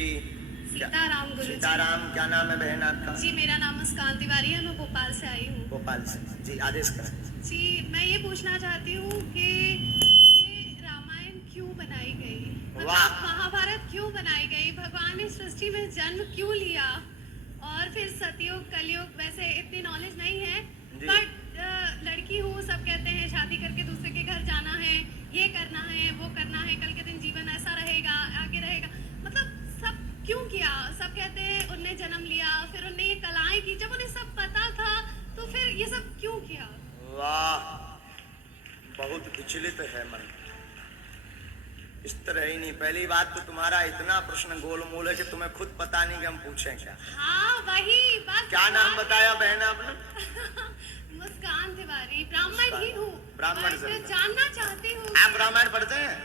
जी। सीताराम गुरुजी। सीताराम। क्या नाम है बहन आपका? जी मेरा नाम मुस्कान तिवारी है, मैं भोपाल से आई हूँ। भोपाल से। जी आदेश करें। जी मैं ये पूछना चाहती हूँ कि ये रामायण क्यों बनाई गई, मतलब महाभारत क्यों बनाई गई, भगवान ने सृष्टि में जन्म क्यों लिया, और फिर सतयुग कलयुग, वैसे इतनी नॉलेज नहीं है बट लड़की हूँ, सब कहते हैं शादी करके दूसरे के घर जाना है, ये करना है, वो करना है, कल के दिन जीवन ऐसा रहेगा, आगे रहेगा, मतलब सब क्यों किया। सब कहते हैं उनने जन्म लिया, फिर उनने ये कलाएं की, जब उन्हें सब पता था तो फिर ये सब क्यों किया। वाह, बहुत विचलित है मन। इस तरह ही नहीं। पहली बात तो तुम्हारा इतना प्रश्न गोलमोल है कि तुम्हें खुद पता नहीं कि हम पूछें क्या। हाँ वही बस। क्या नाम बताया बहन आपने? मुस्कान तिवारी। ब्राह्मण ही हूँ। ब्राह्मण से जानना चाहती हूँ। आप रामायण पढ़ते हैं?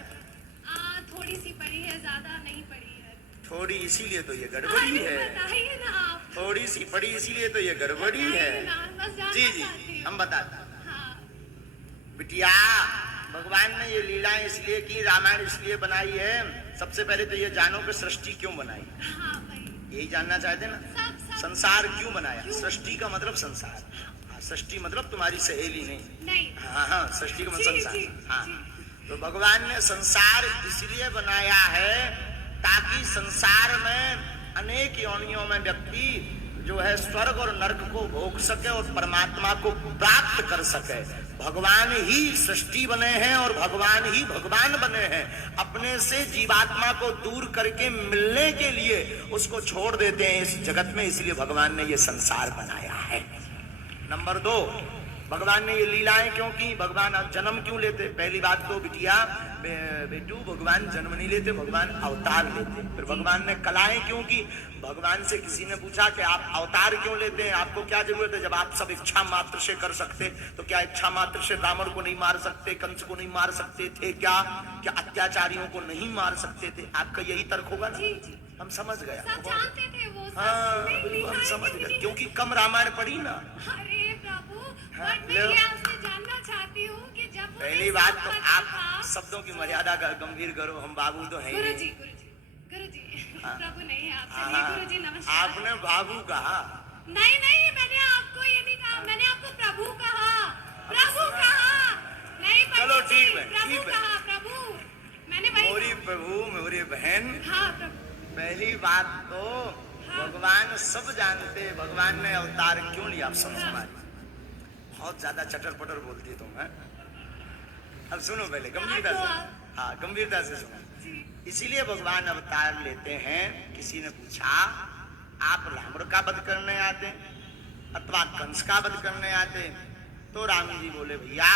थोड़ी सी पढ़ी है, ज्यादा नहीं पढ़ी है। थोड़ी, इसीलिए तो ये गड़बड़ी है। बताइए ना आप। थोड़ी सी पढ़ी इसीलिए तो ये गड़बड़ी है। जी जी हम बताते हैं। हाँ। बिटिया, भगवान ने ये लीलाएं इसलिए की, रामायण इसलिए बनाई है, सबसे पहले तो ये जानो कि सृष्टि क्यों बनाई। हाँ भाई। यही जानना चाहते ना? सब संसार क्यों बनाया? सृष्टि का मतलब संसार। हाँ, सृष्टि मतलब तुम्हारी सहेली नहीं। हाँ हाँ, सृष्टि का मतलब संसार। हाँ, तो भगवान ने संसार इसलिए बनाया है ताकि संसार में अनेक योनियों में व्यक्ति जो है स्वर्ग और नरक को भोग सके और परमात्मा को प्राप्त कर सके। भगवान ही सृष्टि बने हैं और भगवान ही भगवान बने हैं। अपने से जीवात्मा को दूर करके मिलने के लिए उसको छोड़ देते हैं इस जगत में, इसलिए भगवान ने ये संसार बनाया है। नंबर 2, भगवान ने ये लीलाएं क्यों की? भगवान जन्म क्यों लेते? पहली बात तो बिटिया बेटू, भगवान जन्म नहीं लेते, भगवान अवतार लेते। फिर भगवान ने कलाएं क्यों की? भगवान से किसी ने पूछा कि आप अवतार क्यों लेते हैं, आपको क्या जरूरत है, जब आप सब इच्छा मात्र से कर सकते तो क्या इच्छा मात्र से रावण को नहीं मार सकते, कंस को नहीं मार सकते थे क्या अत्याचारियों को नहीं मार सकते थे? आपका यही तर्क होगा ना? हम समझ गए। जानते थे वो सब। हाँ हम समझ गए, क्योंकि कम रामायण पढ़ी ना। अरे प्रभु, बट मैं ये आपसे जानना चाहती हूँ कि जब पहली बात तो आप शब्दों की मर्यादा का गंभीर करो, हम बाबू तो हैं ही। गुरुजी प्रभु नहीं है आपसे। गुरुजी नमस्कार। आपने बाबू कहा। नहीं मैंने आपको ये नहीं कहा, मैंने आपको प्रभु कहा। नहीं चलो ठीक है, प्रभु कहा, प्रभु मैंने वही। मोरी प्रभु मोरी बहन। हाँ प्रभु। पहली बात तो भगवान सब जानते, भगवान ने अवतार क्यों लिया, आप सब समझ। बहुत ज्यादा चटर पटर बोलती है तुम। अब सुनो पहले गंभीरता से। हाँ गंभीरता से सुनो। इसीलिए भगवान अवतार लेते हैं। किसी ने पूछा आप रावण का वध करने आते अथवा कंस का वध करने आते? तो राम जी बोले भैया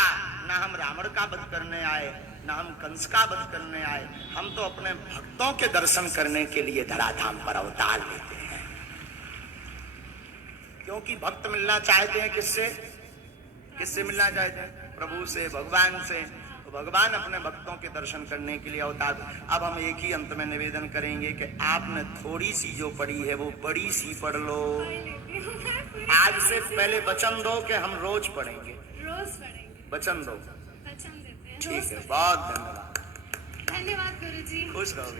ना हम रावण का वध करने आए ना हम कंस का वध करने आए, हम तो अपने भक्तों के दर्शन करने के लिए धराधाम पर अवतार लेते हैं। क्योंकि भक्त मिलना चाहते हैं किससे मिलना चाहते हैं? प्रभु से, भगवान से। तो भगवान अपने भक्तों के दर्शन करने के लिए अवतार। अब हम एक ही अंत में निवेदन करेंगे कि आपने थोड़ी सी जो पढ़ी है वो बड़ी सी पढ़ लो। आज से पहले वचन दो कि हम रोज पढ़ेंगे। वचन दो। वचन देते हैं। ठीक है, बहुत धन्यवाद। धन्यवाद गुरुजी। खुश रहोगे।